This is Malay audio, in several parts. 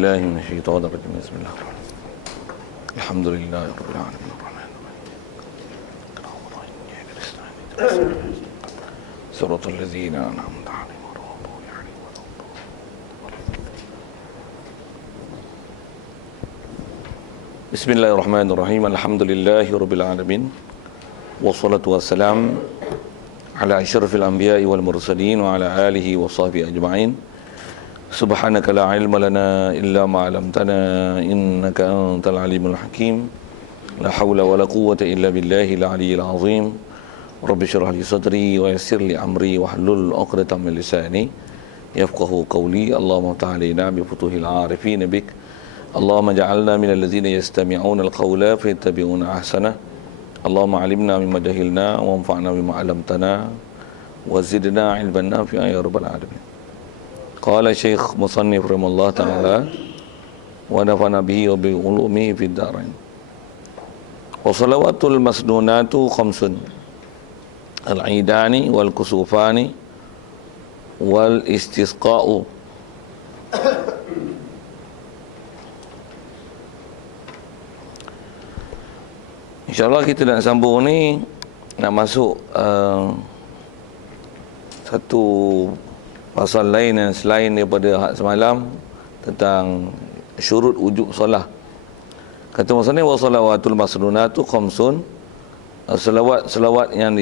بالله من الشيطان الرجيم بسم الله الرحمن الرحيم الحمد لله رب العالمين الرحمن الرحيم صراط الذين أنعمت عليهم غير المغضوب عليهم ولا الضالين. بسم الله الرحمن الرحيم الحمد لله رب العالمين والصلاة والسلام على أشرف الأنبياء والمرسلين وعلى آله وصحبه أجمعين. سبحانك لا علم لنا إلا ما علمتنا إنك أنت العليم الحكيم لا حول ولا قوة إلا بالله العلي العظيم رب اشرح لي صدري ويسر لي أمري واحلل عقدة من لساني يفقهوا قولي اللهم افتح علينا بفتوح العارفين بك اللهم اجعلنا من الذين يستمعون القول فيتبعون أحسنه اللهم علمنا مما جهلنا وانفعنا بما علمتنا وزدنا علما نافعا يا رب العالمين. قال الشيخ مصنف رحمه الله تعالى ونفعنا به وبعلومه في الدارين. وصلوات المسنونات خمس العيدان والكسوفان والاستسقاء. InsyaAllah kita nak sambung ni, nak masuk satu pasal lain yang selain daripada hak semalam tentang syurut wujub solah. Kata maksudnya wa salawatul masnunatu khamsun, selawat yang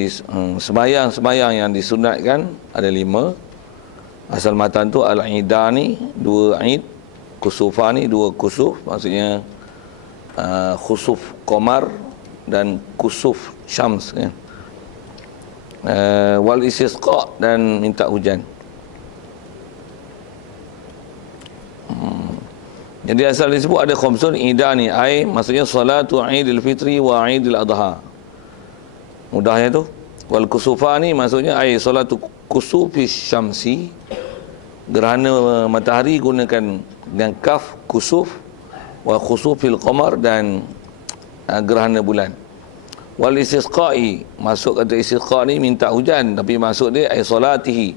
sembahyang yang disunatkan ada 5. Asal matan tu al-idani 2 id, kusufani 2 kusuf, maksudnya khusuf qamar dan kusuf syams ya. Wal istisqa dan minta hujan. Jadi asal disebut ada khamsun idani ai maksudnya salatu Idul Fitri wa Idul Adha. Mudahnya tu. Wal kusufani maksudnya ai salatu kusufi syamsi, gerhana matahari gunakan dengan kaf kusuf, wa khusufil qamar dan gerhana bulan. Wal istisqai masuk kata istisqa ni minta hujan tapi masuk dia ai salatihi.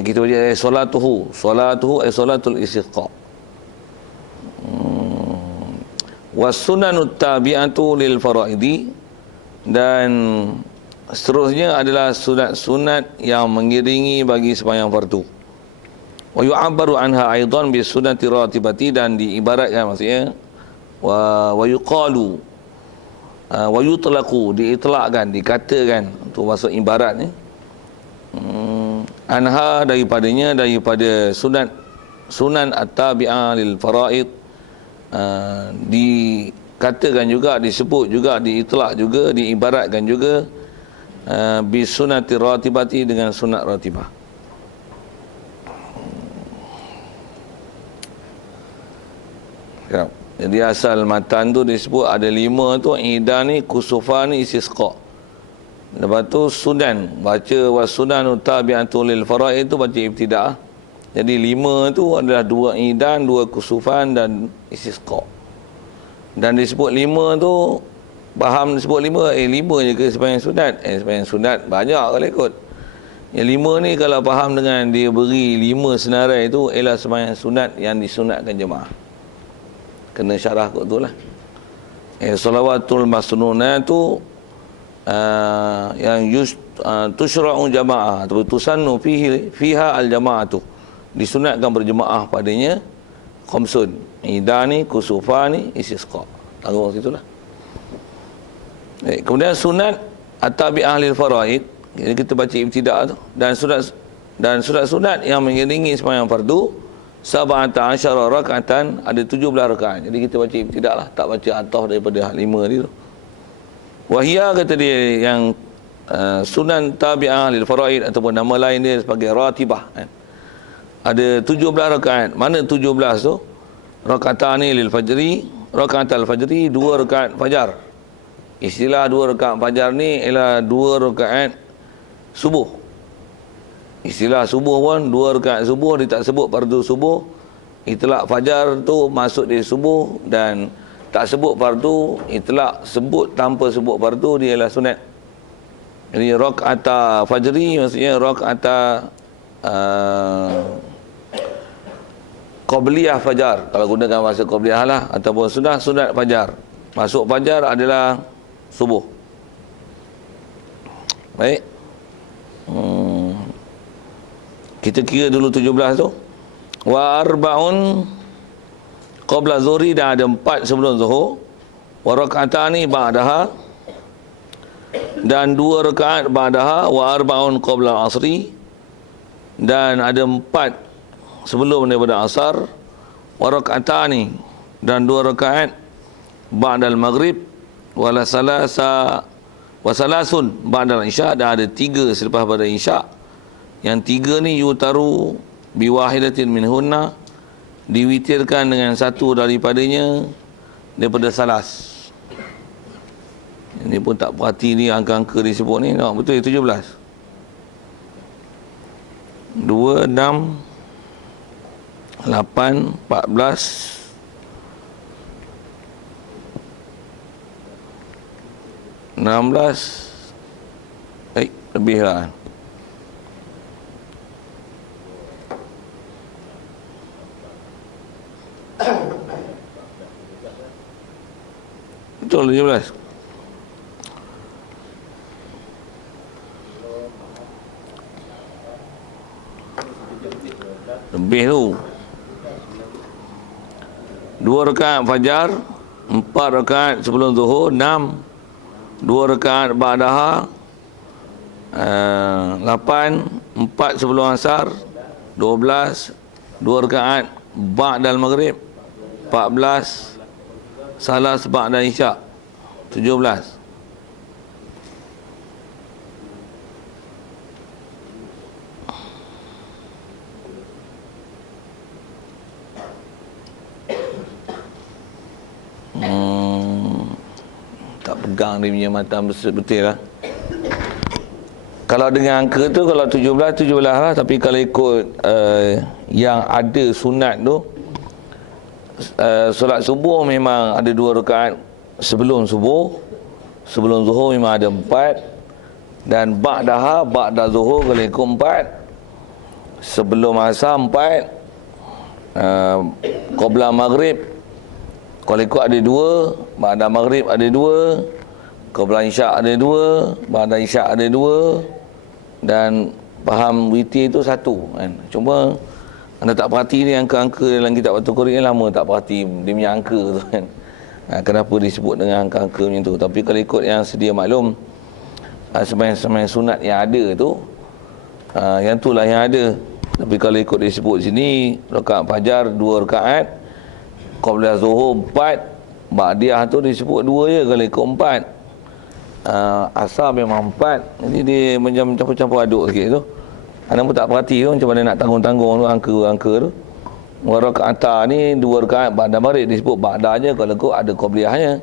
Kita baca ai salatuhu ai salatul istisqa. Was sunanut tabi'atu lil faraidi, dan seterusnya adalah sunat-sunat yang mengiringi bagi sembahyang fardu. Wa yu'abbaru anha aidan bi sunnati ratibati, dan diibaratkan maksudnya wa yuqalu wa yutlaqu, diitlaqkan, dikatakan untuk masuk ibarat ni anha daripada sunan at-tabi'ah lil faraid, dikatakan juga, disebut juga, diitlaq juga, diibaratkan juga bi sunnati ratibati, dengan sunat ratibah. Ya. Jadi asal matan tu disebut ada 5 tu, idani, kusufani, istisqa. Lepas tu sunan, baca wasunanu tabi'atu lil faraid tu baca ibtidah. Jadi 5 tu adalah 2 idan, 2 kusufan dan istisqa. Dan disebut 5 tu, faham disebut 5, 5 je ke sembahyang sunat? Sembahyang sunat banyak kalau ikut. Yang 5 ni kalau faham dengan dia beri 5 senarai tu ialah sembahyang sunat yang disunatkan jemaah. Kena syarah kot tu lah. Salawatul masnunatu yang tushra'u jamaah atau tusannu fiha al-jama'atu, disunatkan berjemaah padanya khamsun idani kusufani istisqa. Tahu situlah. Kemudian sunat at-tabi'ah lil faraid, jadi kita baca ibtidak tu, dan sunat-sunat yang mengiringi sembahyang fardu sab'ata asyara rak'atan, ada 17 rakaat. Jadi kita baca ibtidak lah, tak baca atah daripada 5 ni tu. Wahia kata dia yang sunan tabi'ah lil faraid ataupun nama lain dia sebagai ratibah kan. Ada 17 rakaat. Mana 17 tu? Rakatani lil fajri, rakatul fajri, 2 rakaat fajar. Istilah 2 rakaat fajar ni ialah 2 rakaat subuh. Istilah subuh pun 2 rakaat subuh, dia tak sebut fardu subuh. Itlaq fajar tu masuk di subuh, dan tak sebut fardu, itlaq sebut tanpa sebut fardu, dia ialah sunat. Jadi rakaat fajri maksudnya rakaat qabliyah fajar, kalau gunakan bahasa qabliyah lah, ataupun sunat fajar. Masuk fajar adalah subuh. Baik. Kita kira dulu 17 tu. Wa arba'un qabla zuhri, dan ada 4 sebelum zuhur. Wa rak'atani ba'daha, dan 2 rakaat ba'daha. Wa arba'un qabla asri, dan ada 4 sebelum daripada asar. Wa rak'atani, dan 2 rakaat ba'dal maghrib. Wala salasa wa salasun ba'dal isya, dan ada 3 selepas pada isya. Yang 3 ni yutaru biwahidatin minhunna, diwitirkan dengan satu daripadanya daripada salas. Ini pun tak perhati ni angka-angka disebut ni. Nampak betul 17. 2, 6, 8, 14, 16, lebih lah. Betul 17. Lebih tu. 2 rakaat fajar, 4 rakaat sebelum zuhur, 6, 2 rakaat ba'daha, 8, 4 sebelum asar, 12, 2 rakaat ba'dal maghrib, 14, salas ba'da isya, 17. Tak pegang dia punya mata betul lah. Kalau dengan angka tu, kalau 17 lah, tapi kalau ikut yang ada sunat tu, solat subuh memang ada 2 rakaat sebelum subuh. Sebelum zuhur memang ada 4, dan ba'da zuhur kalau ikut 4. Sebelum asar 4, qabla maghrib kalau ikut ada 2, ba'da maghrib ada 2, qabla isya ada 2, ba'da isya ada 2, dan faham witir itu 1 kan. Cuma anda tak perhati ni angka-angka dalam kitab Fathul Qorib ni, lama tak perhati dia punya angka tu kan. Kenapa disebut dengan angka-angka macam tu. Tapi kalau ikut yang sedia maklum, sembahyang sunat yang ada tu, yang itulah yang ada. Tapi kalau ikut disebut sini, rakaat fajar 2 rakaat, qabla zuhur 4, ba'diyah tu disebut 2 je kalau ikut 4. Asar memang 4. Jadi dia macam campur-campur aduk sikit tu. Anda pun tak perhati tu, macam mana nak tanggung-tanggung tu angka-angka tu. Rakaat ni 2 rakaat ba'da maghrib disebut ba'da je kalau ikut ada qabliyahnya.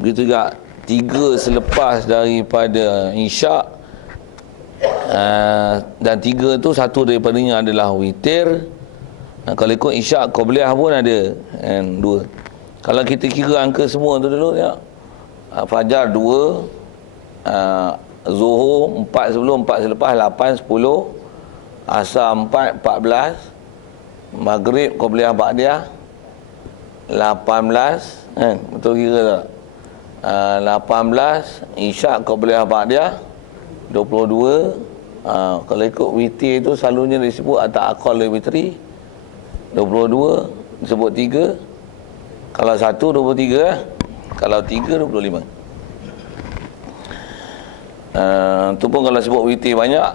Begitu juga 3 selepas daripada isyak, dan 3 tu satu daripadanya adalah witir. Kalau ikut isyak qabliyah pun ada, 2. Kalau kita kira angka semua tu dulu ya, fajar 2, zuhur 4 sebelum, 4 selepas, 8, 10, asar 4, 14, maghrib qabliyah ba'diyah 18, betul kira tak? 18, isyak qabliyah ba'diyah 22. Kalau ikut witir tu selalunya disebut atau aqal witri 22, disebut 3. Kalau 1 23 lah. Kalau 3 25. Tu pun kalau sebut witir banyak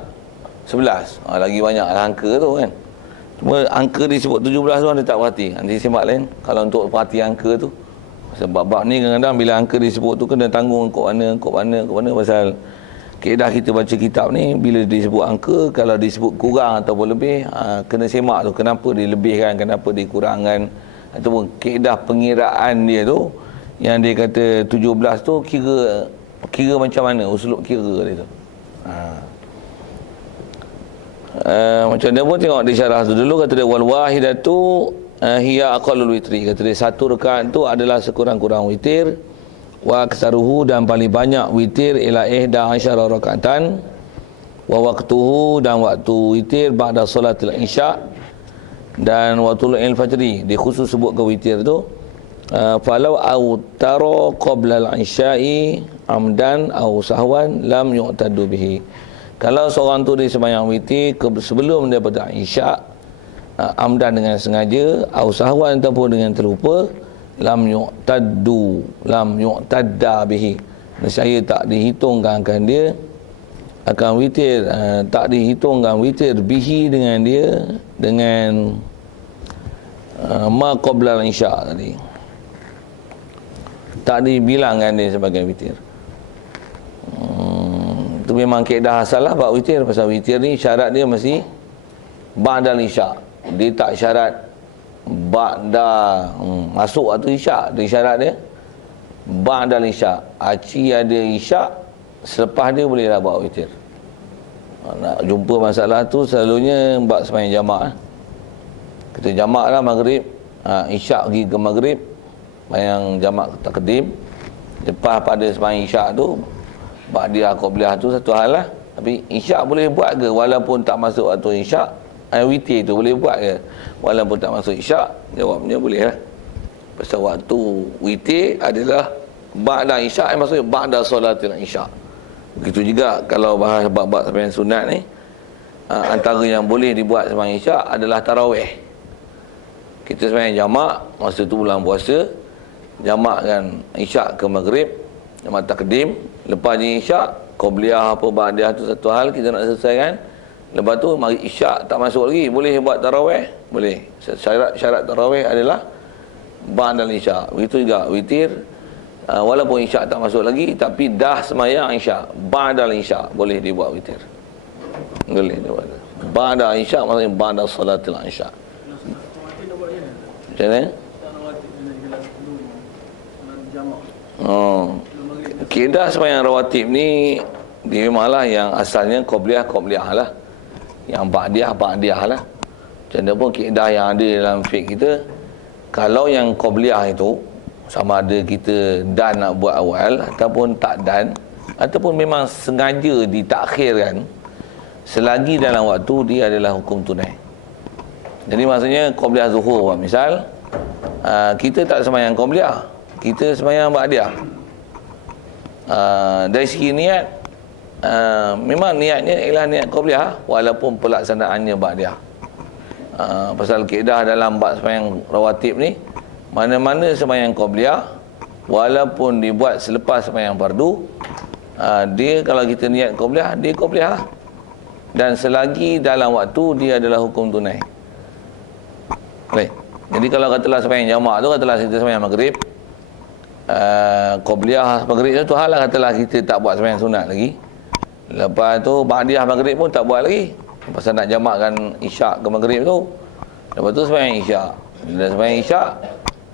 11. Lagi banyak lah angka tu kan. Cuma angka disebut 17 tu anda tak perhati. Nanti semak lain kalau untuk perhati angka tu. Sebab bab ni kadang-kadang bila angka disebut tu kena tanggung kok mana pasal kaedah kita baca kitab ni, bila disebut angka, kalau disebut kurang ataupun lebih, kena semak tu kenapa dilebihkan, kenapa dikurangkan, ataupun kaedah pengiraan dia tu yang dia kata 17 tu kira macam mana uslub kira dia tu. Macam dia pun tengok di syarah tu dulu, kata dia wal wahidatu hiya aqallul witri, kata dia 1 rakaat tu adalah sekurang-kurang witir. Wa aksaruhu, dan paling banyak witir ila 11 rakaatan. Wa waqtuhu, dan waktu witir ba'da salatil isya, Dan wa tulu'il fajri, dia khusus sebut ke witir tu, falau autaro qabla al-isya'i amdan aw sahwan lam yu'tadu bihi. Kalau seorang tu dia sembahyang witir sebelum daripada isyak, amdan dengan sengaja, aw sahwan ataupun dengan terlupa, lam yu'tadda bihi, saya tak dihitungkan dia akan witir, tak dihitungkan witir bihi dengan dia, dengan ma qabla al-isya' tadi, tak dibilangkan dia sebagai witir. Itu memang kaedah asal lah bab witir. Pasal witir ni syarat dia mesti ba'dal isya', dia tak syarat ba'da masuk waktu isya'. Dia syarat dia ba'dal isya', aci ada isya', selepas dia bolehlah buat witir. Nak jumpa masalah tu selalunya bab sembahyang jamak. Kita jamak lah maghrib, isyak pergi ke maghrib, sembahyang jamak takdim. Lepas pada sembahyang isyak tu, ba'diyah qabliyah tu satu hal lah. Tapi isyak boleh buat ke walaupun tak masuk waktu isyak? Witir tu boleh buat ke walaupun tak masuk isyak? Jawabnya boleh lah. Pasal waktu witir adalah ba'da isyak, maksudnya ba'da solatil isyak. Begitu juga kalau bahas bab-bab sembahyang sunat ni, antara yang boleh dibuat sembahyang isyak adalah tarawih. Kita sembahyang jamak, masa tu bulan puasa, jamak kan isyak ke maghrib, jamak takdim. Lepas je isyak, qabliyah apa ba'diyah tu satu hal kita nak selesaikan. Lepas tu mari isyak tak masuk lagi, boleh buat tarawih? Boleh. Syarat tarawih adalah ba'dal isyak. Begitu juga witir, walaupun isyak tak masuk lagi tapi dah semayang isyak, ba'dal isyak boleh dibuat witir. Boleh dibuat. Ba'da isyak maksudnya ba'da salatil isyak. Macam mana? Kaedah sembahyang rawatib ni dia memanglah yang asalnya qabliyah lah, yang ba'diyah lah. Macam mana pun kaedah yang ada dalam fiqh kita, kalau yang qabliyah itu sama ada kita dan nak buat awal ataupun tak dan, ataupun memang sengaja ditakhirkan, selagi dalam waktu dia adalah hukum tunai. Jadi maksudnya qabliyah zuhur misal, kita tak sembahyang qabliyah, kita sembahyang ba'diyah. Dari segi niat, memang niatnya ialah niat qabliyah walaupun pelaksanaannya ba'diyah. Pasal kaedah dalam bab sembahyang rawatib ni, mana-mana sembahyang qabliyah walaupun dibuat selepas sembahyang fardu, dia kalau kita niat qabliyah, dia qabliyah lah. Dan selagi dalam waktu dia adalah hukum tunai. Baik. Jadi kalau katalah sembahyang jamak tu, katalah kita sembahyang maghrib, qabliyah maghrib tu hal lah, katalah kita tak buat sembahyang sunat lagi. Lepas tu ba'diyah maghrib pun tak buat lagi, pasal nak jamakkan isyak ke maghrib tu. Lepas tu sembahyang isyak. Dan sembahyang isyak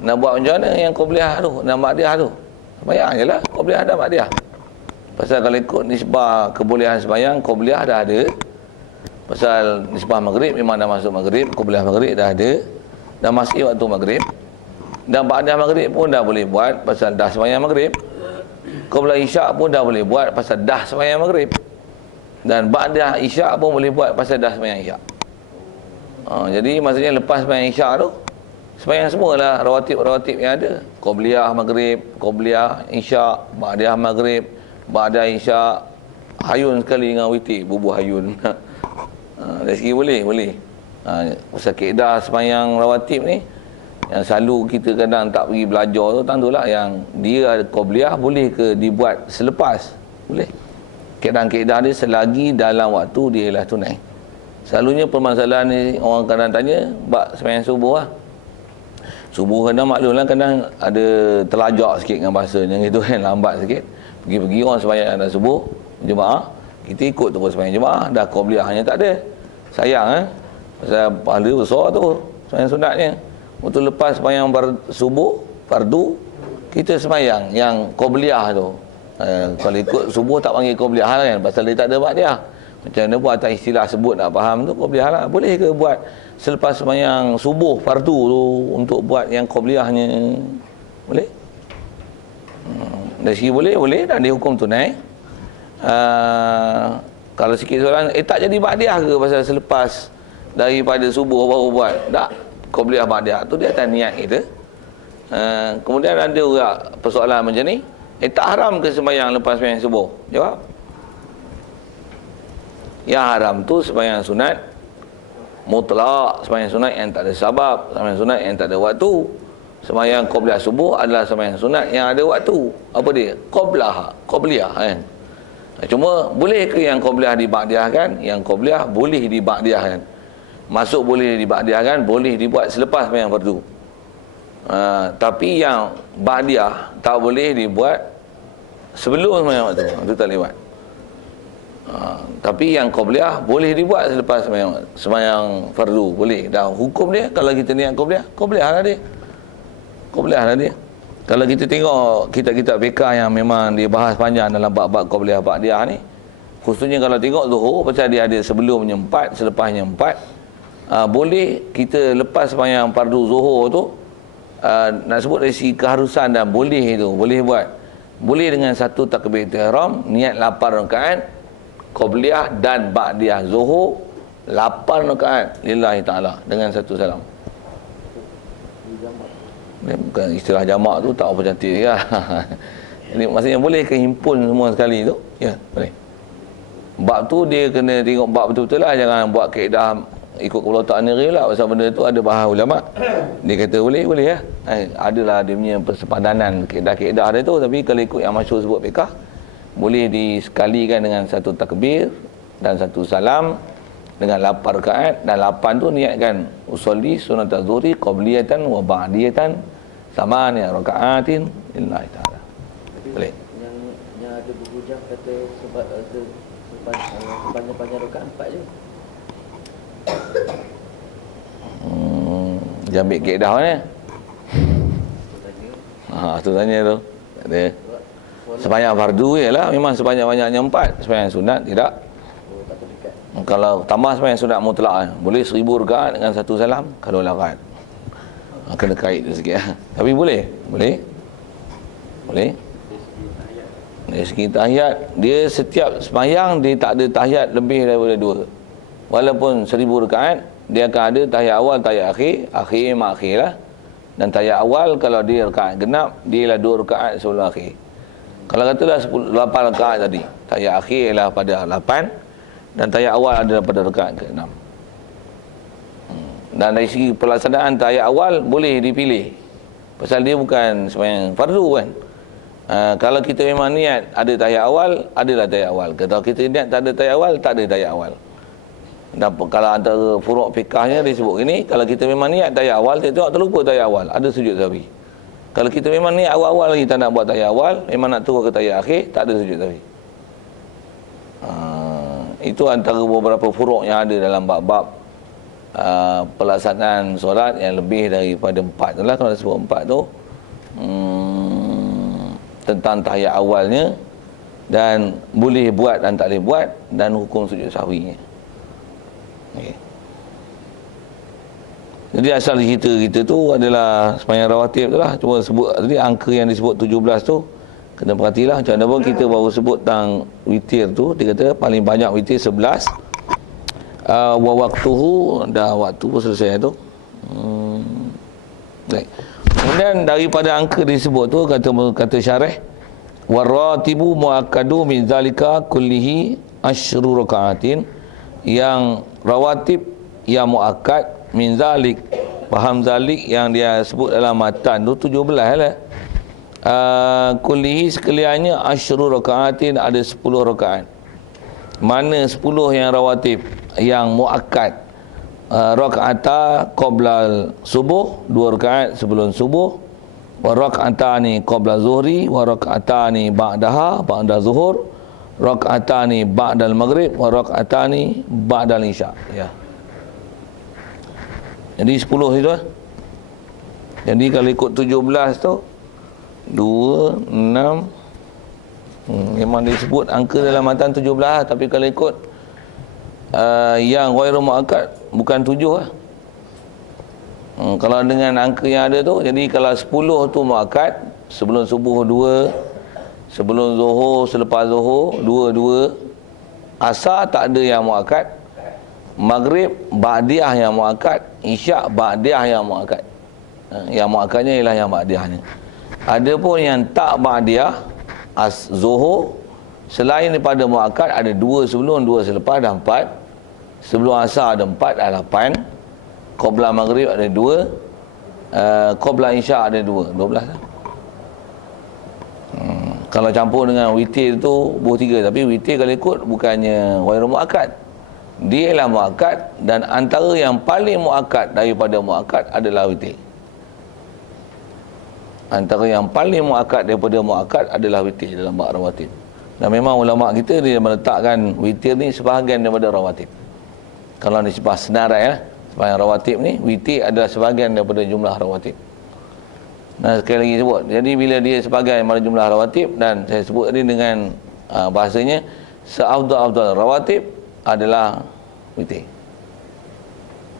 nak buat macam mana yang qabliyah tu dan ba'diyah tu? Sembahyang je lah qabliyah dan ba'diyah. Pasal kalau ikut nisbah kebolehan sembahyang, qabliyah dah ada. Pasal nisbah maghrib memang dah masuk maghrib, qabliyah maghrib dah ada, dah masih waktu maghrib. Dan ba'diyah maghrib pun dah boleh buat pasal dah sembahyang maghrib. Qabliyah isyak pun dah boleh buat pasal dah sembahyang maghrib. Dan ba'diyah isyak pun boleh buat pasal dah sembahyang isyak. Jadi maksudnya lepas sembahyang isyak tu, sembahyang semualah rawatib yang ada. Qabliyah maghrib, qabliyah isyak, ba'diyah maghrib, ba'diyah isyak, hayun sekali dengan witir, bubuh hayun. Dari segi boleh. Pasal kaedah sembahyang rawatib ni, yang selalu kita kadang tak pergi belajar tu, tentulah yang dia ada qabliyah boleh ke dibuat selepas? Boleh. Kaedah-kaedah dia selagi dalam waktu dia ialah tunai. Selalunya permasalahan ni orang kadang tanya bab sembahyang subuh lah. Subuh kadang maklum lah, kadang ada terlajak sikit dengan bahasanya gitu kan, lambat sikit. Pergi-pergi orang sembahyang dah subuh jemaah, kita ikut terus sembahyang jemaah, dah qabliyahnya tak ada. Sayang pasal pahala besar tu sembahyang sunatnya. Waktu lepas sembahyang subuh fardu, kita sembahyang yang qabliyah tu. Kalau ikut subuh tak panggil qabliyah kan, pasal dia tak ada ba'diyah. Macam mana pun atas istilah sebut nak faham tu qabliyah lah. Boleh ke buat selepas sembahyang subuh fardu tu untuk buat yang qabliyahnya? Boleh? Dari segi boleh dan dia hukum tunai. Kalau sikit soalan, tak jadi ba'diyah ke pasal selepas daripada subuh baru buat. Tak. Qobliyah ba'diyah tu dia atas niat kita. Kemudian ada juga persoalan macam ni. Tak haram ke sembahyang lepas sembahyang subuh? Jawab. Yang haram tu sembahyang sunat mutlak, sembahyang sunat yang tak ada sebab, sembahyang sunat yang tak ada waktu. Sembahyang qobliyah subuh adalah sembahyang sunat yang ada waktu. Apa dia? Qobliyah kan. Cuma boleh ke yang qobliyah diba'diyahkan? Yang qobliyah boleh diba'diyahkan. Masuk boleh diba'diyahkan, boleh dibuat selepas sembahyang fardu. Tapi yang ba'diyah tak boleh dibuat sebelum sembahyang waktu. Itu tak lewat. Tapi yang qobliyah boleh dibuat selepas sembahyang fardu, boleh. Dan hukum dia kalau kita niat qobliyah lah dia. Qobliyah lah dia. Kalau kita tengok kitab-kitab fiqh yang memang dibahas panjang dalam bab-bab qobliyah ba'diyah ni, khususnya kalau tengok zuhur, pasal dia ada sebelumnya 4, selepasnya 4. Boleh kita lepas sembahyang fardu zuhur tu, nak sebut dari segi keharusan dan boleh itu, boleh buat. Boleh dengan satu takbiratul ihram, niat 8 rakaat qobliyah dan ba'diyah zuhur 8 rakaat lillahi ta'ala dengan satu salam. Ini bukan istilah jamak tu, tak apa cantik ya. Ini maksudnya boleh ke himpun semua sekali tu? Ya, boleh. Bab tu dia kena tengok bab betul-betul lah, jangan buat kaedah ikut kepala otak sendiri lah. Pasal benda tu ada bahas ulama. Dia kata boleh ya. Adalah dia punya persepadanan kaedah-kaedah dia tu, tapi kalau ikut yang masyhur sebut fiqh, boleh disekalikan dengan satu takbir dan satu salam dengan 8 rakaat, dan 8 tu niatkan usolli sunat az-zuhri qabliyatan wa ba'diyatan samaniya rakaatin lillahi ta'ala. Boleh. Yang ada berhujah kata sebab sepanjang rakaat 4 je. Dia ambil kaedah mana? Tu tanya tu. Ada. Sembahyang fardu ialah memang sebanyak-banyaknya 4. Sembahyang sunat tidak. Kalau tambah sembahyang sunat mutlak boleh 1000 rakaat dengan satu salam kalau larat. Kena kait tu sikit. Tapi boleh. Dari segi tahiyat, dia setiap sembahyang dia tak ada tahiyat lebih daripada 2. Walaupun 1000 rakaat, dia akan ada tahiyat awal, tahiyat akhir mak akhir lah. Dan tahiyat awal kalau dia rakaat genap, dia ialah 2 rakaat sebelum akhir. Kalau katalah 8 rakaat tadi, tahiyat akhir ialah pada 8 dan tahiyat awal adalah pada rakaat ke-6. Dan dari segi pelaksanaan tahiyat awal boleh dipilih. Pasal dia bukan sembahyang fardu kan. Kalau kita memang niat ada tahiyat awal, adalah tahiyat awal. Kalau kita niat tak ada tahiyat awal, tak ada tahiyat awal. Dan kalau antara furuk fiqahnya disebut gini, kalau kita memang niat tahiyat awal, tengok terlupa tahiyat awal, ada sujud sahwi. Kalau kita memang niat awal-awal lagi tak nak buat tahiyat awal, memang nak turun ke tahiyat akhir, tak ada sujud sahwi. Itu antara beberapa furuk yang ada dalam bab-bab pelaksanaan solat yang lebih daripada 4 tu lah. Kalau sebut 4 tu tentang tahiyat awalnya, dan boleh buat dan tak boleh buat, dan hukum sujud sahwinya. Okay. Jadi asal cerita kita tu adalah sembahyang rawatib tu lah. Cuma sebut tadi angka yang disebut 17 tu, kena perhatilah. Macam mana pun kita baru sebut tentang witir tu, dia kata paling banyak witir 11. Wa waktuhu, dah waktu pun selesai tu. Baik. Kemudian daripada angka disebut tu, kata syarah, waratibu muakkadu min zalika kullihi asyru rakaatin. Yang rawatib yang muakkad min zalik, faham zalik yang dia sebut dalam matan tu 17 lah. Kullihi sekaliannya asyru rakaatin, ada 10 rakaat. Mana 10 yang rawatib yang muakkad? Rakaata qabla subuh, 2 rakaat sebelum subuh, wa rakaatani qabla zuhri, wa rakaatani ba'daha, ba'da zuhur, rakaatani ba'dal maghrib, wa rakaatani ba'dal isya. Ya. Jadi 10 itu lah. Jadi kalau ikut 17 tu 2, 6, memang disebut angka dalam matan 17, tapi kalau ikut yang ghairu muakkad bukan 7 lah. Kalau dengan angka yang ada tu, jadi kalau 10 tu muakkad, sebelum subuh 2, sebelum zuhur, selepas zuhur 2, asar tak ada yang muakkad, Maghrib ba'diyah yang muakkad, isyak ba'diyah yang muakkad. Yang muakkadnya ialah yang ba'diyahnya. Ada pun yang tak ba'diyah, Zuhur, selain daripada muakkad ada 2 sebelum, 2 selepas, dah 4. Sebelum asar ada 4, dah 8. Qobla maghrib ada 2. Qobla isyak ada 2, 12 lah. Kalau campur dengan witir tu buh 3, tapi witir kalau ikut bukannya ghairu muakkad. Dia ialah muakkad, dan antara yang paling muakkad daripada muakkad adalah witir. Antara yang paling muakkad daripada muakkad adalah witir dalam bab rawatib. Dan memang ulama kita dia meletakkan witir ni sebahagian daripada rawatib. Kalau ni sebab senarai sebahagian rawatib ni, witir adalah sebahagian daripada jumlah rawatib. Nah, sekali lagi sebut. Jadi bila dia sebagai daripada jumlah rawatib, dan saya sebut tadi dengan bahasanya seafdal-afdal rawatib adalah witir.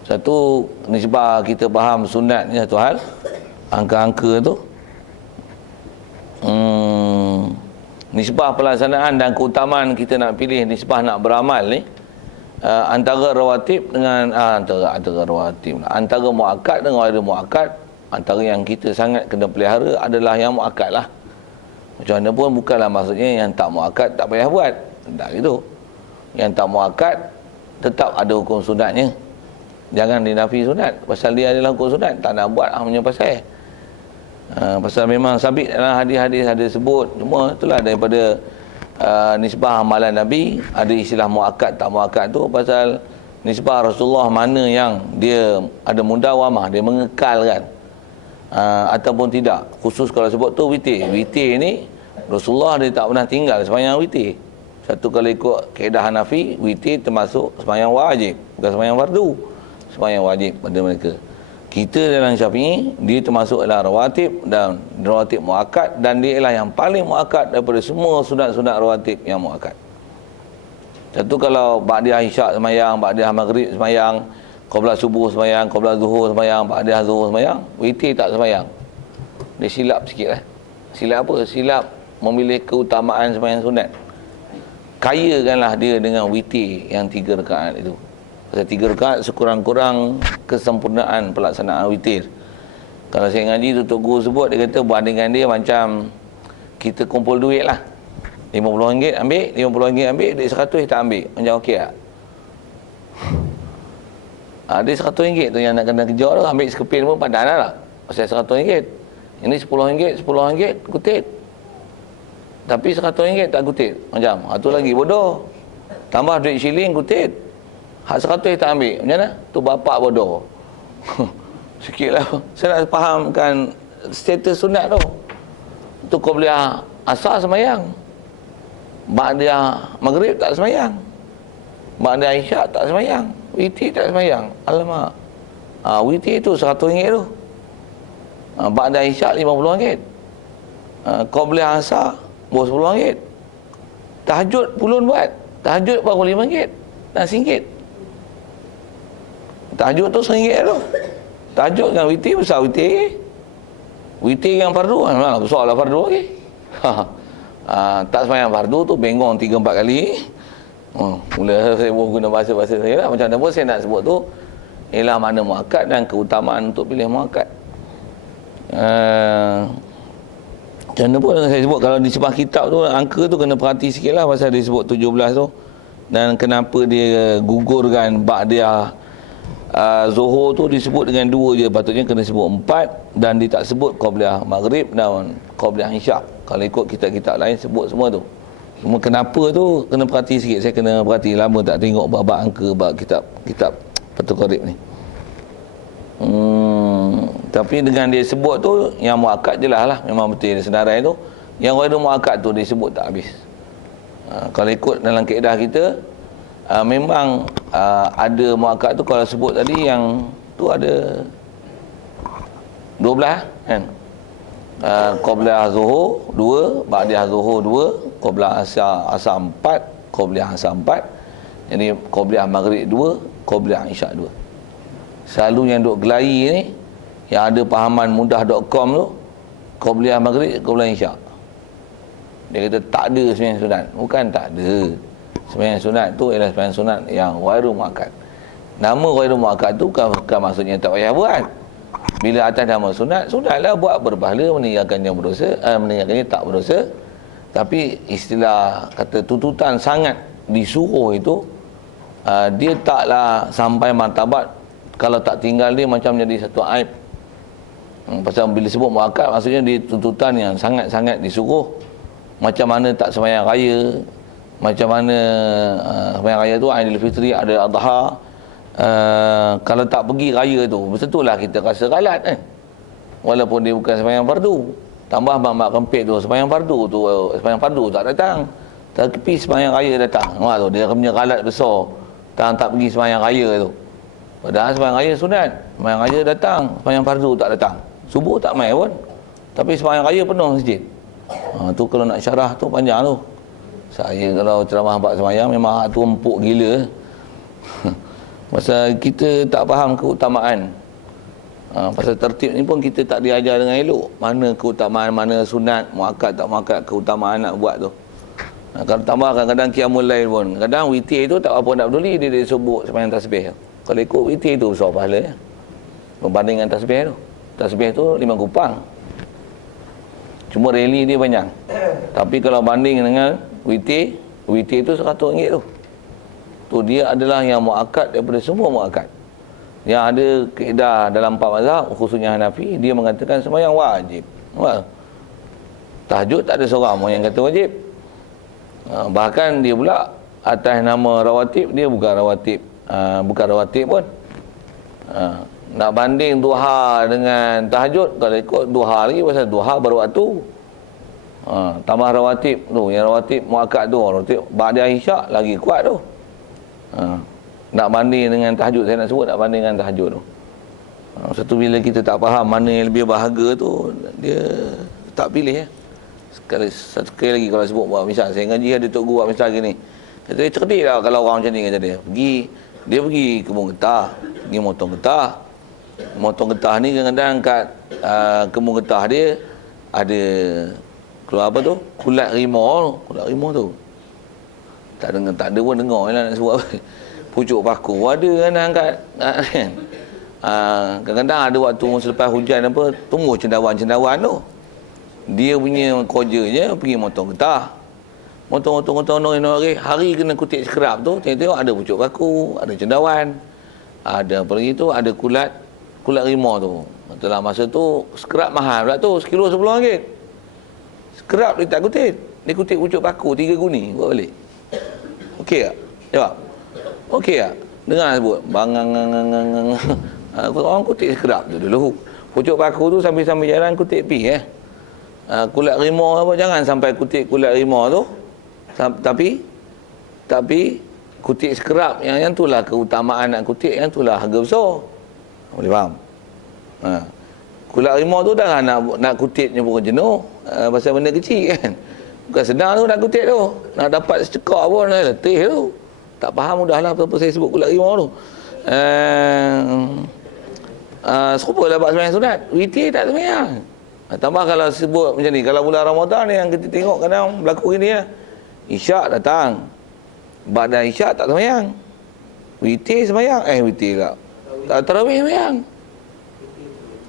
Satu, nisbah kita faham sunat ni satu hal. Angka-angka tu nisbah pelaksanaan dan keutamaan kita nak pilih nisbah nak beramal ni, antara rawatib dengan antara rawatib, antara muakkad dengan ghairu muakkad, antara yang kita sangat kena pelihara adalah yang muakkad lah. Macam mana pun bukanlah maksudnya yang tak muakkad tak payah buat, tak gitu. Yang tak muakkad tetap ada hukum sunatnya. Jangan dinafi sunat pasal dia adalah hukum sunat, tak nak buat punya pasal. Pasal memang sabit dalam hadis-hadis ada sebut, cuma itulah daripada nisbah amalan Nabi, ada istilah muakkad tak muakkad tu pasal nisbah Rasulullah mana yang dia ada mudawamah, dia mengekalkan, ataupun tidak. Khusus kalau sebut tu witir. Witir ni Rasulullah dia tak pernah tinggal sembahyang witir. Satu, kalau ikut kaedah Hanafi, witir termasuk sembahyang wajib, bukan sembahyang fardu. Sembahyang wajib pada mereka. Kita dalam Syafi'i, dia termasuk ialah rawatib, dan rawatib muakkad, dan dia ialah yang paling muakkad daripada semua sunat-sunat rawatib yang muakkad. Satu, kalau ba'diyah isyak sembahyang, ba'diyah maghrib sembahyang, qabla subuh sembahyang, qabla zuhur sembahyang, ba'diyah zuhur sembahyang, witir tak sembahyang. Dia silap sikit Silap apa? Silap memilih keutamaan sembahyang sunat. Kayakanlah dia dengan witir yang 3 rakaat itu. Pasal 3 rakaat sekurang-kurang kesempurnaan pelaksanaan witir. Kalau saya ngaji tu Tok Guru sebut, dia kata bandingan dia macam kita kumpul duit lah. RM50 ambil, RM50 ambil, duit RM100 tak ambil. Macam okey tak? Dia RM100 tu yang nak kena kejar tu, ambil sekepil pun padan lah. Pasal RM100. Ini RM10, RM10 kutip. Tapi RM100 tak kutip. Macam, tu lagi bodoh. Tambah duit shilling kutip. Hak RM100 tak ambil. Macam mana? Tu bapak bodoh. Sikit lah. Saya nak fahamkan status sunat tu. Tu qobliyah asar sembahyang. Ba'diyah maghrib tak sembahyang. Ba'diyah isyak tak sembahyang. Witir tak sembahyang. Alamak. Witir tu RM100 tu. Ba'diyah isyak RM50. Qobliyah asar RM10. Tahajud pulun buat. Tahajud baru RM5 dan RM1. Tahajud tu RM1 tu. Tahajud dengan witir besar witir. Witir yang fardu mana besar lah fardu lagi. Tak sembahyang fardu tu bengong 3-4 kali. Mula saya guna bahasa-bahasa saya lah. Macam mana pun saya nak sebut tu ialah makna muakkad dan keutamaan untuk pilih muakkad. Macam mana pun saya sebut, kalau di sebuah kitab tu angka tu kena perhati sikit lah pasal dia sebut 17 tu. Dan kenapa dia gugurkan ba'diyah Zuhur tu disebut dengan 2 je, patutnya kena sebut 4, dan dia tak sebut qabliyah maghrib dan qabliyah isyak. Kalau ikut kitab-kitab lain sebut semua tu. Cuma kenapa tu kena perhati sikit, saya kena perhati, lama tak tengok bab angka bab kitab Fathul Qarib ni. Tapi dengan dia sebut tu yang muakkad jelas lah, memang betul dia senarai tu. Yang ghairu muakkad tu disebut tak habis. Kalau ikut dalam kaedah kita, memang ada muakkad tu kalau sebut tadi yang tu ada 12 kan. Qobliyah zuhur 2, ba'diyah zuhur 2, qobliyah asar 4, qobliyah asar 4. Jadi qobliyah maghrib 2, qobliyah isyak 2. Selalu yang duk gelai ni, yang ada pahaman mudah.com tu, qobliyah maghrib, qobliyah isyak. Dia kata tak ada sembahyang sunat. Bukan tak ada. Sembahyang sunat tu ialah sembahyang sunat yang ghairu muakkad. Nama ghairu muakkad tu bukan maksudnya tak payah buat. Bila atas nama sunat, sunatlah buat berpahala, meninggalkannya berdosa, meninggalkannya tak berdosa. Tapi istilah kata tuntutan sangat disuruh itu, dia taklah sampai martabat kalau tak tinggal dia macam jadi satu aib. Pasal bila sebut muakkad maksudnya dia tuntutan yang sangat-sangat disuruh. Macam mana tak sembahyang raya, macam mana sembahyang raya tu Aidilfitri, ada Adha. Kalau tak pergi raya tu, betul-betullah kita rasa galat kan. Walaupun dia bukan sembahyang fardu. Tambah mak kempit tu sembahyang fardu tak datang. Tapi sembahyang raya datang. Wah tu dia punya galat besar. Tak pergi sembahyang raya tu. Padahal sembahyang raya sunat. Sembahyang raya datang, sembahyang fardu tak datang. Subuh tak mai pun. Tapi sembahyang raya penuh masjid. Tu kalau nak syarah tu panjang tu. Saya kalau ceramah bab sembahyang memang tu empuk gila. Pasal kita tak faham keutamaan. Pasal tertib ni pun kita tak diajar dengan elok. Mana keutamaan, mana sunat, muakkad tak muakkad, keutamaan nak buat tu. Kalau tambah kadang-kadang qiyamul lail pun. Kadang witir tu tak apa nak peduli, dia disebut sembahyang tasbih. Kalau ikut witir tu besar pahala ya. Berbanding dengan tasbih tu. Tasbih tu 5 kupang. Cuma rally dia panjang. Tapi kalau banding dengan witir tu RM100 tu. Tu dia adalah yang muakkad daripada semua muakkad. Yang ada kaedah dalam 4 mazhab, khususnya Hanafi, dia mengatakan sembahyang wajib. Tahajud tak ada seorang pun yang kata wajib. Bahkan dia pula atas nama rawatib, dia bukan rawatib pun. Nak banding duha dengan tahajud, kalau ikut duha lagi, pasal duha baru waktu. Tambah rawatib tu, yang rawatib muakkad tu, rawatib ba'da isyak lagi kuat tu. Nak banding dengan tahajud, saya nak sebut nak banding dengan tahajud tu. Satu bila kita tak faham mana yang lebih berharga tu, dia tak pilih ya. Sekali lagi kalau sebut buat misal, saya ngaji ada tok guru buat misal gini. Kata dia cerdik lah kalau orang macam ni, kata dia. Dia pergi kebun getah, pergi motong getah. Motong getah ni kadang-kadang kat kebun getah dia ada keluar apa tu? Kulat rimau tu. Tak ada pun dengar lah nak sebut apa. Pucuk paku ada kan angkat kan. Kadang-kadang ada waktu selepas hujan apa, tumbuh cendawan-cendawan tu. Dia punya kerjanya pergi motong getah. Motong hari kena kutip sekerap tu, tengok ada pucuk paku, ada cendawan. Ada apa lagi tu, ada kulat rimau tu. Dalam masa tu sekerap mahal pula tu, sekilo RM10. Sekerap dia tak kutip. Dia kutip pucuk paku 3 guni buat balik. Okey tak? Jawab. Okey tak? Dengar sebut. Orang kutip sekerap tu dulu. Pucuk paku tu sambil-sambil jalan kutip pi kulat rimau apa, jangan sampai kutip kulat rimau tu. Tapi kutip sekerap yang itulah keutamaan nak kutip, yang itulah harga besar. Boleh faham? Kulat rimau tu dah nak kutipnya pun jenuh. Pasal benda kecil kan. Bukan senang tu nak kutip tu. Nak dapat secekak pun letih tu. Tak faham mudahlah apa saya sebut kulat rimau tu. Serupa lah bab sembahyang sunat. Witir tak sembahyang. Tambah kalau sebut macam ni, kalau bulan Ramadan ni yang kita tengok kadang berlaku gini ya. Isyak datang. Ba'da isyak tak sembahyang. Witir sembahyang. Witir tak. Tarawih sembahyang.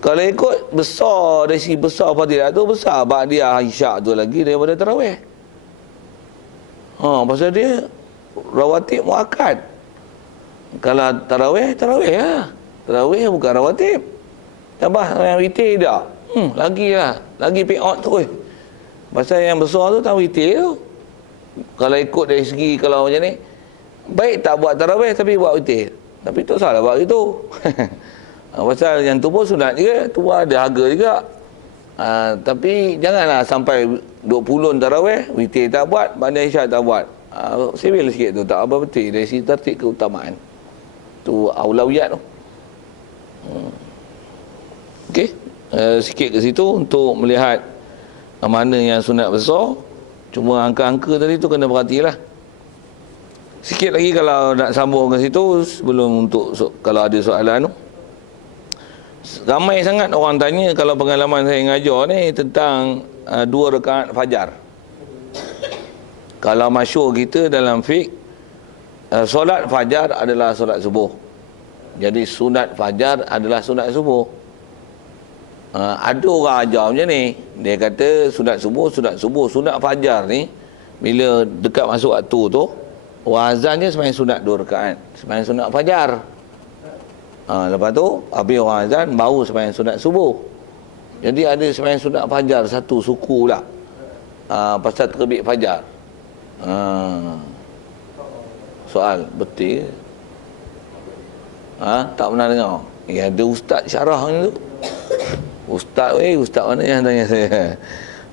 Kalau ikut besar, dari segi besar fadilat tu besar ba'da isyak tu lagi daripada tarawih. Pasal dia rawatib muakkad. Kalau tarawih lah. Tarawih bukan rawatib. Tambah yang witir tak. Lagi pay out tu. Pasal yang besar tu tak witir tu. Kalau ikut dari segi kalau macam ni, baik tak buat tarawih tapi buat witir. Tapi tak salah buat itu. Pasal yang tu pun sunat juga, tu pun ada harga juga. Tapi janganlah sampai 20 tarawih, witir tak buat, ba'da isyak tak buat. Sivil sikit tu, tak apa betul dari segi tertib keutamaan. Tu aulawiyat tu. Okey. Sikit ke situ untuk melihat mana yang sunat besar. Cuma angka-angka tadi tu kena perhatilah. Sikit lagi kalau nak sambung ke situ sebelum untuk kalau ada soalan tu. Ramai sangat orang tanya kalau pengalaman saya ngajar ni tentang 2 rakaat fajar. Kalau masyhur kita dalam fiqh, solat fajar adalah solat subuh. Jadi sunat fajar adalah sunat subuh. Ada orang ajar macam ni. Dia kata sunat subuh, sunat fajar ni bila dekat masuk waktu tu, orang azan je sembahyang sunat 2 rakaat, sembahyang sunat fajar. Lepas tu habis orang azan baru sembahyang sunat subuh. Jadi ada sembahyang sunat fajar satu suku pula. Pasal terbit fajar. Soal betul. Tak pernah dengar. Ada ustaz syarah ni tu. Ustaz mana yang tanya saya?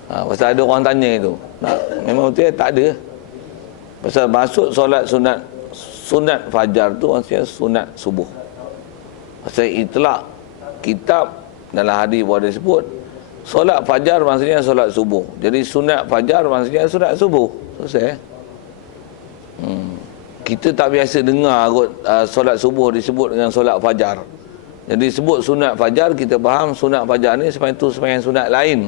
Pasal ada orang tanya itu. Memang betul tak ada. Pasal masuk solat sunat fajar tu maksudnya sunat subuh. Pasal itlak kitab dalam hadis pun ada sebut solat fajar maksudnya solat subuh. Jadi sunat fajar maksudnya sunat subuh. Selesai. Kita tak biasa dengar kot solat subuh disebut dengan solat fajar. Jadi sebut sunat fajar, kita faham sunat fajar ni sembahyang sunat lain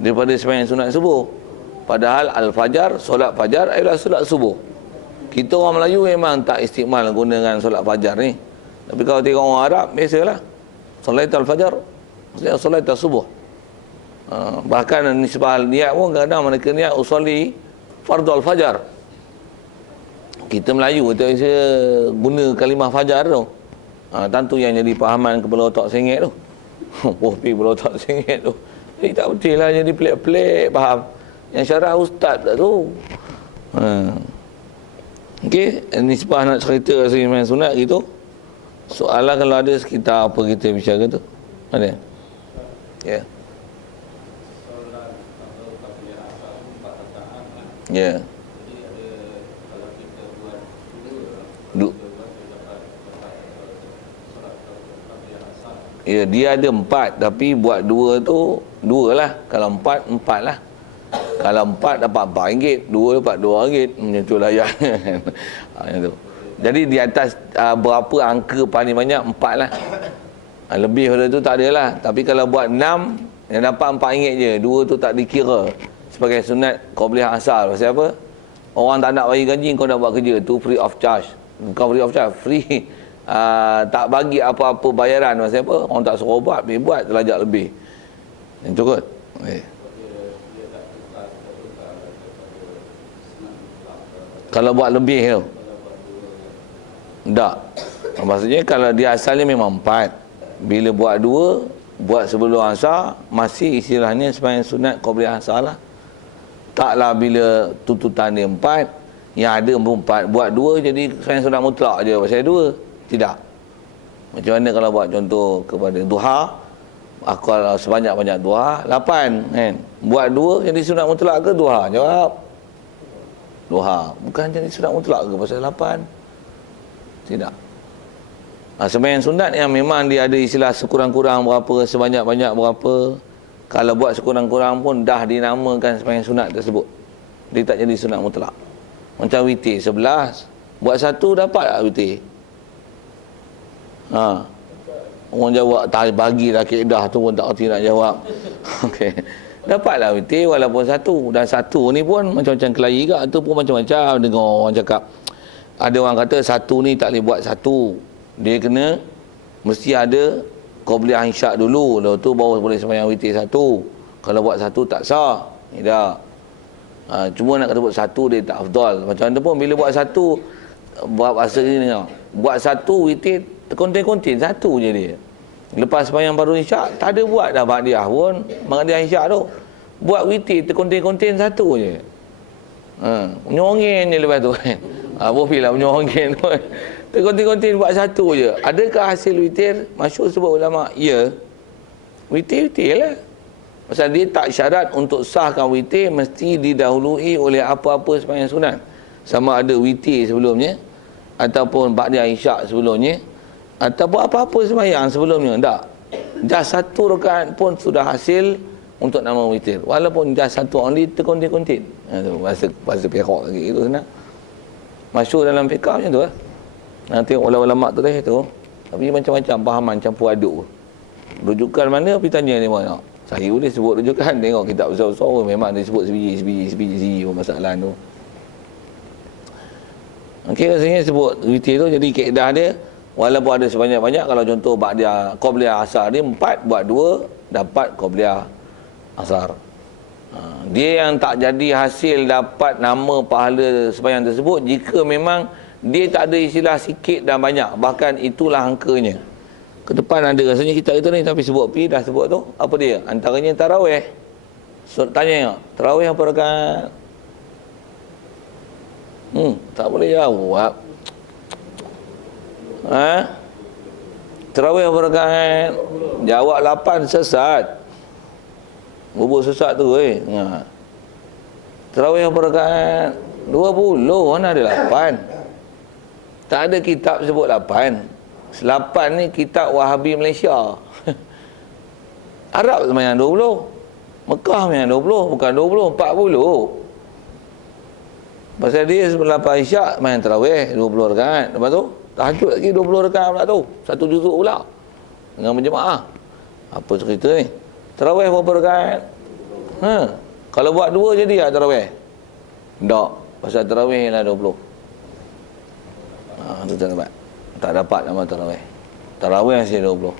daripada sembahyang sunat subuh. Padahal al-fajar, solat fajar adalah solat subuh. Kita orang Melayu memang tak istiqmal gunakan solat fajar ni. Tapi kalau tengok orang Arab, biasalah. Solat al-fajar, maksudnya solat subuh. Bahkan nisbah niat pun kadang-kadang mereka niat usolli fardhu al-fajar. Kita Melayu kita biasa guna kalimah fajar tu. Tentu yang jadi pahaman kepala otak sengit tu. Kepala otak sengit tu. Jadi tak betul lah, jadi pelik-pelik faham. Yang syarah ustaz tak tu. Okey, nisbah nak cerita sembahyang sunat gitu. Soalan kalau ada sekitar apa kita bicara tu. Ada? Ya. Ya. Ya, dia ada 4 tapi buat 2 tu 2 lah. Kalau 4 lah. Kalau 4 dapat RM4, 2 dapat RM2. Macam tu lah ya. Macam tu. Jadi di atas berapa angka paling banyak 4 lah. Lebih pada tu tak ada lah. Tapi kalau buat 6 yang dapat RM4 je, 2 tu tak dikira sebagai sunat qabliyah asar. Pasal apa? Orang tak nak bagi gaji, kau nak buat kerja tu free of charge. Bukan free of charge, free. Tak bagi apa-apa bayaran. Pasal apa? Orang tak suruh buat, pergi buat telajak lebih. Yang tu kot. Kalau buat lebih tu tak. Maksudnya kalau dia asalnya memang 4, bila buat 2, buat sebelum asar, masih istilahnya sembahyang sunat qabliyah asar lah. Taklah bila tuntutan dia 4, yang ada 4, buat 2 jadi sembahyang sunat mutlak je pasal 2. Tidak. Macam mana kalau buat contoh kepada duha, kalau sebanyak-banyak duha 8 kan. Buat 2 jadi sunat mutlak ke duha? Jawab. Duha. Bukan jadi sunat mutlak ke pasal 8? Tidak. Sembahyang sunat yang memang dia ada istilah sekurang-kurang berapa, sebanyak-banyak berapa. Kalau buat sekurang-kurang pun dah dinamakan sembahyang sunat tersebut. Dia tak jadi sunat mutlak. Macam witir 11, buat 1 dapat tak witir? Orang jawab tak bagilah kaedah tu pun tak erti nak jawab. Okey. Dapatlah witir walaupun 1. Dan 1 ni pun macam-macam kelahi ke, tu pun macam-macam dengar orang cakap. Ada orang kata 1 ni tak boleh buat 1. Dia kena mesti ada qabliyah isyak dulu, lepas tu baru boleh sembahyang witir 1. Kalau buat 1 tak sah. Tidak. Cuma nak kata buat 1 dia tak afdal. Macam mana pun bila buat 1, buat bahasa ni tengok. Buat 1 witir konten-konten 1 je dia. Lepas sembahyang baru isyak tak ada buat dah ba'diyah pun, ba'diyah isyak tu. Buat witir konten-konten 1 je. Menyongeng je lepas tu kan. Bofilah menyongeng tu. Konten-konten buat 1 je. Adakah hasil witir? Masyhur sebut ulama, ya. Witir-witir lah. Pasal dia tak syarat untuk sahkan witir mesti didahului oleh apa-apa sembahyang sunat. Sama ada witir sebelumnya ataupun ba'diyah isyak sebelumnya ataupun apa-apa sembahyang sebelumnya. Tak. Just 1 rakaat pun sudah hasil untuk nama witir. Walaupun just 1 only terkonten-konten. Bahasa perak lagi itu senang. Masyhur dalam fiqh macam tu lah. Nanti ulama-ulama tu dah tu. Tapi macam-macam pahaman campur aduk. Rujukan mana pergi tanya dia mana. Saya boleh sebut rujukan, tengok kitab besar-besar memang dia sebut sebiji masalah tu. Okey, rasanya sebut witir tu jadi kaedah dia Walaupun ada sebanyak-banyak, kalau contoh ba'da qabliyah asar ni 4 buat 2 dapat qabliyah asar. Dia yang tak jadi hasil dapat nama pahala sembahyang tersebut jika memang dia tak ada istilah sikit dan banyak, bahkan itulah angkanya. Ke depan ada rasanya kita ni tapi sebut pi dah sebut tu. Apa dia? Antaranya tarawih. So, tanya tarawih apa rakaat? Tak boleh jawab. Tarawih apa rakaat? Jawab 8 sesat. Bubuk sesat tu Tarawih apa rakaat? 20. Mana ada 8? Tak ada kitab sebut 8. 8 ni kitab Wahabi Malaysia. Arab sembahyang 20. Mekah sembahyang 20, bukan 20, 40. Pasal dia selepas Isyak main tarawih 20 rakaat. Lepas tu tahajud lagi 20 rakaat pula tu. Satu juzuk pula dengan berjemaah. Apa cerita ni? Tarawih berapa rakaat? Kalau buat 2 jadi tak tarawih? Tak. Pasal tarawih ialah 20. Tu tak dapat. Tak dapat nama tarawih. Tarawih hasil 20.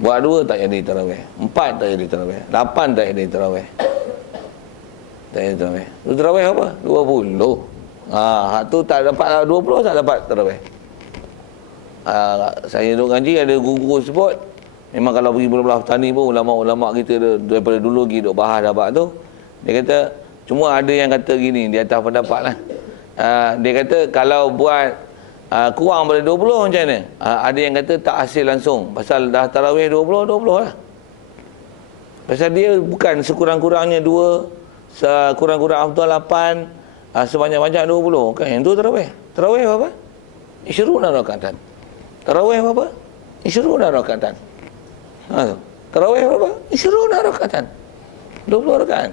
Buat 2 tak jadi tarawih. 4 tak jadi tarawih. 8 tak jadi tarawih. Tak jadi tarawih. Tu tarawih apa? 20. Hak tu tak dapat 20 tak dapat tarawih. Saya duduk ngaji ada guru-guru sebut, memang kalau pergi belah petani pun ulama-ulama kita daripada dulu pergi duk bahas dapat tu. Dia kata cuma ada yang kata gini di atas pendapat lah. Dia kata kalau buat kurang pada 20 macam mana? Ada yang kata tak hasil langsung. Pasal dah tarawih 20 lah. Pasal dia bukan sekurang-kurangnya 2, sekurang-kurang afdal 8, sebanyak-banyak 20. Kan yang tu tarawih. Tarawih apa? Isyruna rakaatan. Tarawih apa? Isyruna rakaatan. Tarawih apa? Isyruna rakaatan. 20 rakaat.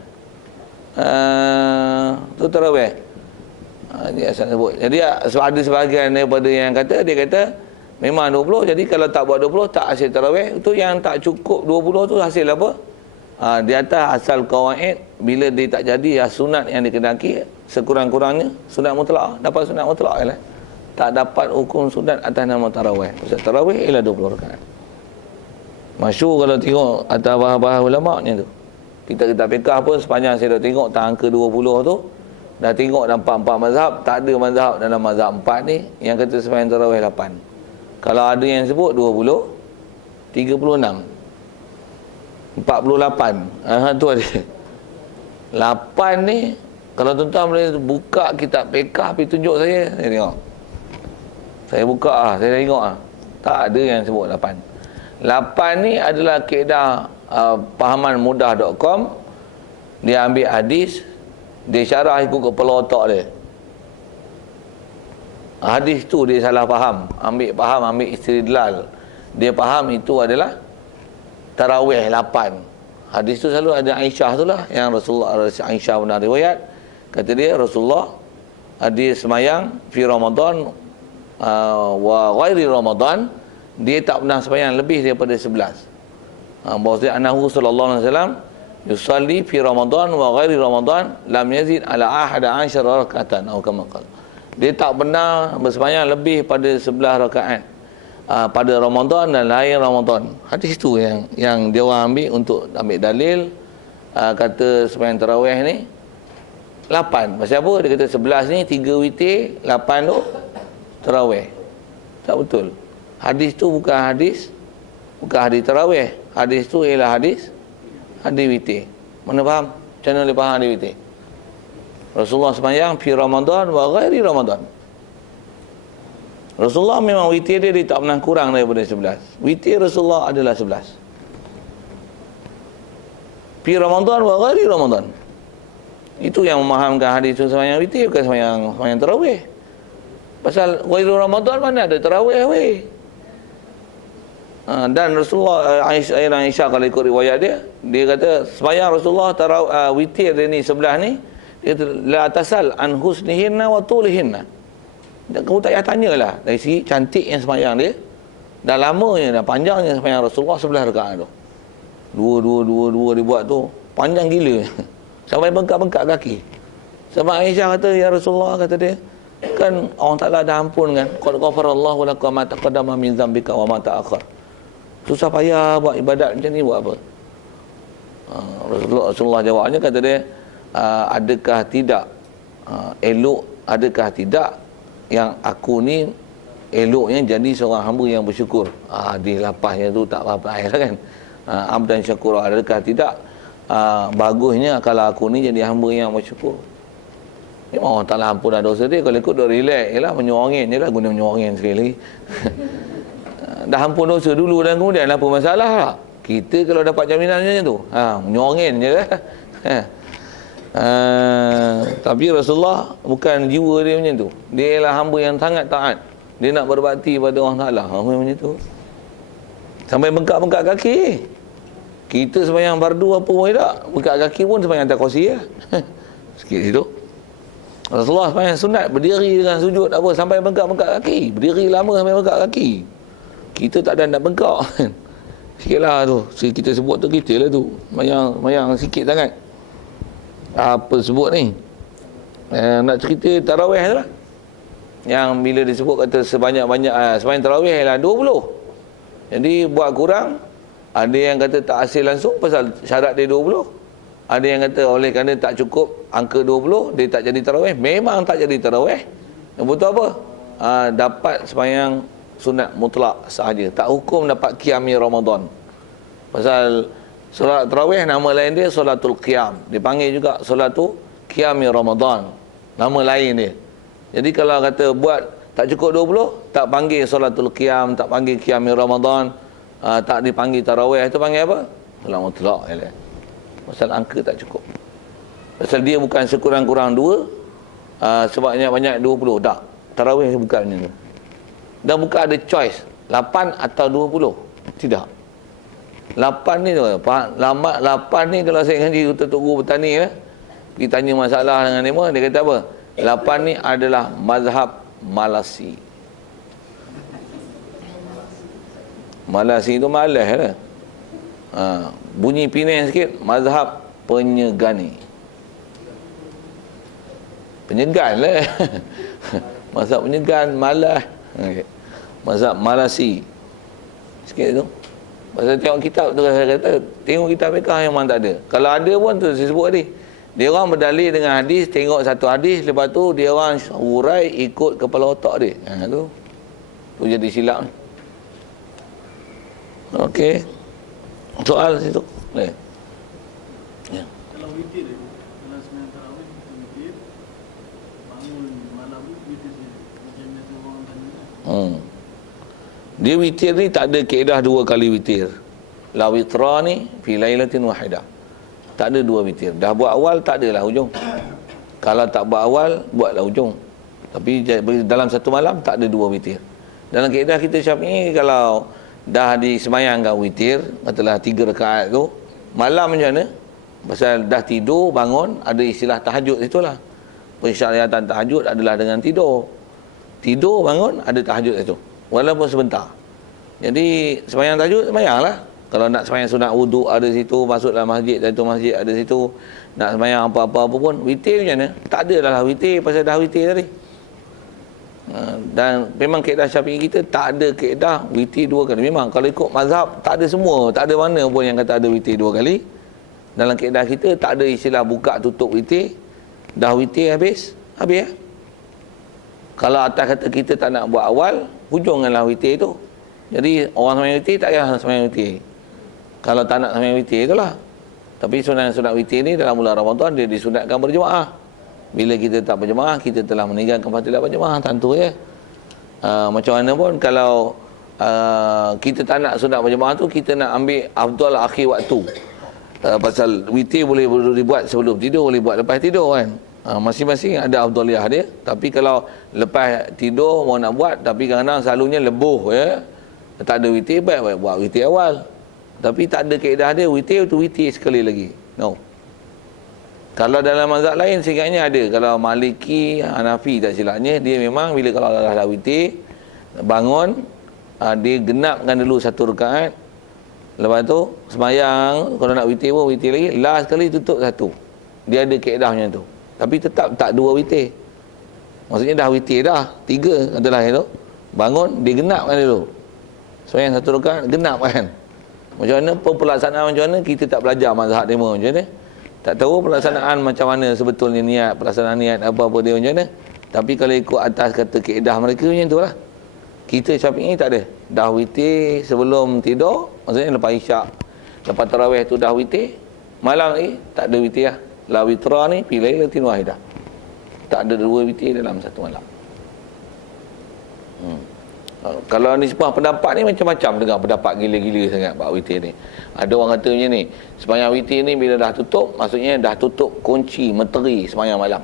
Tu tarawih. Dia asal sebut. Jadi ada sebahagian daripada yang kata, dia kata memang 20, jadi kalau tak buat 20 tak hasil tarawih. Itu yang tak cukup 20 tu hasil apa? Di atas asal qawaid, bila dia tak jadi sunat yang dikehendaki, sekurang-kurangnya sunat mutlak, dapat sunat mutlak lah. Tak dapat hukum sunat atas nama tarawih. Pasal tarawih ialah 20 rakaat. Masyhur kalau tengok atas bahas-bahas ulama ni tu. Kita fikah pun sepanjang saya dah tengok tak angka 20 tu, dah tengok nampak 4 mazhab, tak ada mazhab dalam mazhab 4 ni yang kata sembahyang tarawih 8. Kalau ada yang sebut 20, 36, 48. Tu ada. 8 ni kalau tuan-tuan boleh buka kitab fiqh pergi tunjuk saya tengok. Saya buka saya dah tengok tak ada yang sebut 8. 8 ni adalah kaedah pahamanmudah.com. Dia ambil hadis, dia syarah ikut kepala otak dia. Hadis tu dia salah faham, ambil istidlal. Dia faham itu adalah tarawih 8. Hadis tu selalu ada Aisyah tu lah, yang Aisyah pernah riwayat. Kata dia Rasulullah dia semayang fi Ramadan wa ghairi Ramadan, dia tak pernah semayang lebih daripada 11. Bahawasanya anahu sallallahu alaihi wasallam yusalli fi Ramadan wa ghairi Ramadan lam yazid ala 11 rakaatan atau kama qala. Dia tak pernah bersemayang lebih pada 11 rakaat pada Ramadan dan lain Ramadan. Hadis tu yang dia orang ambil untuk ambil dalil kata sembahyang tarawih ni 8. Pasal apa? Dia kata 11 ni 3 witir, 8 tu tarawih. Tak betul. Hadis tu bukan hadis tarawih. Hadis tu ialah hadis witir. Mana faham? Macam mana boleh faham hadis witir? Rasulullah sembahyang fi Ramadan wa ghairi Ramadan. Rasulullah memang witir dia tak pernah kurang daripada 11. Witir Rasulullah adalah 11. Fi Ramadan wa ghairi Ramadan. Itu yang memahamkan hadis itu sembahyang witir, bukan sembahyang tarawih. Pasal ghairi Ramadan mana ada tarawih weh. Dan Rasulullah Aisyah kalau ikut riwayat dia kata sembahyang Rasulullah witir dia ni 11 ni, dia kata la tasal an husnihinna wa tulihinna. Kamu tak payah tanyalah dari segi cantik yang sembahyang dia, dah lamanya dah panjangnya sembahyang Rasulullah 11 rakaat tu. Dua dibuat tu panjang gila. Sampai bengkak-bengkak kaki. Sampai Aisyah kata, ya Rasulullah, kata dia, Kan orang Ta'ala dah ampun kan. Qad ghafarallahu laka ma taqaddama min dzambika wa ma ta'akhkhar. Susah payah buat ibadat macam ni buat apa? Rasulullah jawabnya kata dia, adakah tidak adakah tidak yang aku ni eloknya jadi seorang hamba yang bersyukur. Di lapasnya tu tak apa-apa lah kan. Abdan syakura, adakah tidak bagusnya kalau aku ni jadi hamba yang bersyukur. Memang orang Ta'ala ampun dah dosa dia. Kalau ikut dah relax je lah, menyuangin je lah, guna menyuangin sekali lagi. Dah ampun dosa dulu dan kemudian apa masalah lah. Kita kalau dapat jaminan macam tu, menyuangin je lah. Tapi Rasulullah bukan jiwa dia macam tu. Dia ialah hamba yang sangat taat. Dia nak berbakti pada orang Ta'ala. Macam tu. Sampai bengkak-bengkak kaki. Kita sembahyang fardu apa pun tak. Bengkak kaki pun sembahyang atas kursi lah. Sikit situ. Rasulullah sembahyang sunat berdiri dengan sujud apa sampai bengkak-bengkak kaki. Berdiri lama sampai bengkak kaki. Kita tak ada nak bengkak. Sikitlah tu. Kita sebut tu kita lah tu. Sembahyang sikit sangat. Apa sebut ni? Nak cerita tarawih tu lah. Yang bila disebut kata sebanyak-banyak sembahyang tarawih lah 20. Jadi buat kurang. Ada yang kata tak hasil langsung pasal syarat dia 20. Ada yang kata oleh kerana tak cukup angka 20 dia tak jadi tarawih. Memang tak jadi tarawih. Yang betul apa? Dapat sembahyang sunat mutlak sahaja. Tak hukum dapat qiyami Ramadan. Pasal solat tarawih nama lain dia solatul qiyam. Dipanggil juga solatul qiyami Ramadan. Nama lain dia. Jadi kalau kata buat tak cukup 20, tak panggil solatul qiyam, tak panggil qiyami Ramadan, tak dipanggil tarawih, itu panggil apa? Solat mutlak. Pasal angka tak cukup. Pasal dia bukan sekurang-kurang 2, sebabnya banyak 20. Tak. Tarawih bukan macam tu. Dan bukan ada choice 8 atau 20. Tidak. 8 ni tu. 8 ni kalau saya ngaji Tok Guru Petani pergi tanya masalah dengan dia, dia kata apa? 8 ni adalah mazhab Malasi. Malasi tu malas lah. Bunyi Penang sikit, mazhab Penyegani. Penyegan lah. Mazhab Penyegan, malas. Mazhab Malasi. Sikit tu. Pasal tengok kitab tu saya kata, tengok kitab mereka yang mana tak ada. Kalau ada pun tu saya sebut tadi. Dia orang berdalil dengan hadis, tengok satu hadis, lepas tu dia orang urai ikut kepala otak dia. Tu jadi silap. Okey. Soal situ. Ya. Kalau witir, kalau sembahyang tarawih witir, bangun malam witir saja. Macam biasa orang tanya. Dia witir ni tak ada kaedah 2 kali witir. La witrani fi lailatin wahidah. Tak ada 2 witir. Dah buat awal tak adalah hujung. Kalau tak buat awal, buatlah hujung. Tapi dalam satu malam tak ada 2 witir. Dalam kaedah kita Syafi'i, kalau dah disemayangkan witir, katalah 3 rakaat tu, malam macam mana? Pasal dah tidur, bangun, ada istilah tahajud itulah. Pensyariatan tahajud adalah dengan tidur. Tidur, bangun, ada tahajud itu. Walaupun sebentar. Jadi semayang tahajud, semayanglah. Kalau nak semayang sunat wuduk ada situ, masuk dalam masjid, dan tu masjid ada situ. Nak semayang apa-apa pun, witir macam mana? Tak ada dah witir, pasal dah witir tadi. Dan memang kaedah Syafi'i kita tak ada kaedah witir 2 kali. Memang kalau ikut mazhab tak ada semua, tak ada mana pun yang kata ada witir 2 kali. Dalam kaedah kita tak ada istilah buka tutup witir. Dah witir habis ya. Kalau atas kata kita tak nak buat awal, hujungkanlah witir tu. Jadi orang sembahyang witir tak payah sembahyang witir. Kalau tak nak sembahyang witir itulah. Tapi sunat witir ni dalam bulan Ramadan dia disunatkan berjemaah. Bila kita tak berjemaah, kita telah meninggalkan fadilah berjemaah, tentu ya. Macam mana pun kalau kita tak nak sunat berjemaah tu, kita nak ambil afdal akhir waktu. Pasal witir boleh dibuat sebelum tidur, boleh buat lepas tidur kan. Masing-masing ada afdaliyah dia. Tapi kalau lepas tidur mau nak buat, tapi kadang-kadang selalunya lebuh ya. Tak ada witir, baik buat witir awal. Tapi tak ada kaedah dia, witir tu witir sekali lagi. No. Kalau dalam mazhab lain seingatnya ada. Kalau Maliki, Hanafi tak silapnya, dia memang bila kalau dah witir, bangun, dia genapkan dulu 1 rakaat. Lepas tu sembahyang, kalau nak witir pun witir lagi, last sekali tutup 1. Dia ada kaedah macam tu. Tapi tetap tak 2 witir. Maksudnya dah witir dah. 3 katalah itu. Bangun, dia genapkan dulu. Sembahyang 1 rakaat, genapkan. Macam mana pelaksanaan macam mana kita tak belajar mazhab dia macam mana. Tak tahu pelaksanaan macam mana sebetulnya niat, pelaksanaan niat apa-apa dia macam mana. Tapi kalau ikut atas kata kaedah mereka macam itulah. Kita Syafi'i tak ada. Dah witir sebelum tidur, maksudnya lepas isyak. Lepas tarawih tu dah witir, malam ni tak ada witir lah. La witra ni pilih lailatin wahidah. Tak ada 2 witir dalam satu malam. Kalau ni sebuah pendapat ni macam-macam dengar pendapat gila-gila sangat bab witir ni. Ada orang kata macam ni, sembahyang witir ni bila dah tutup, maksudnya dah tutup kunci menteri sembahyang malam.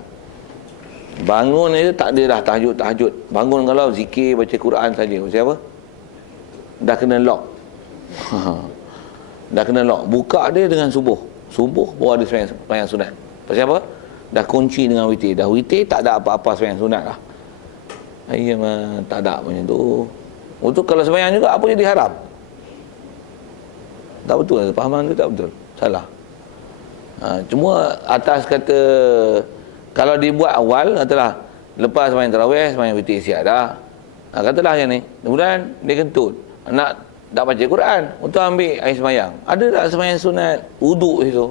Bangun itu tak ada dah tahajud. Bangun kalau zikir baca Quran saja. Siapa? Dah kena lock. Dah kena lock. Buka dia dengan subuh. Subuh baru ada sembahyang sunat. Pasal apa? Dah kunci dengan witir. Dah witir tak ada apa-apa sembahyang sunat lah. Ya tak ada macam tu. Untuk kalau sembahyang juga apa jadi haram? Tak betul. Fahaman tu tak betul. Salah. Cuma atas kata kalau dibuat awal katalah lepas sembahyang tarawih, sembahyang witir siap dah. Katalah yang ni. Kemudian dia kentut. Nak baca Quran untuk ambil air sembahyang. Ada tak sembahyang sunat wuduk itu?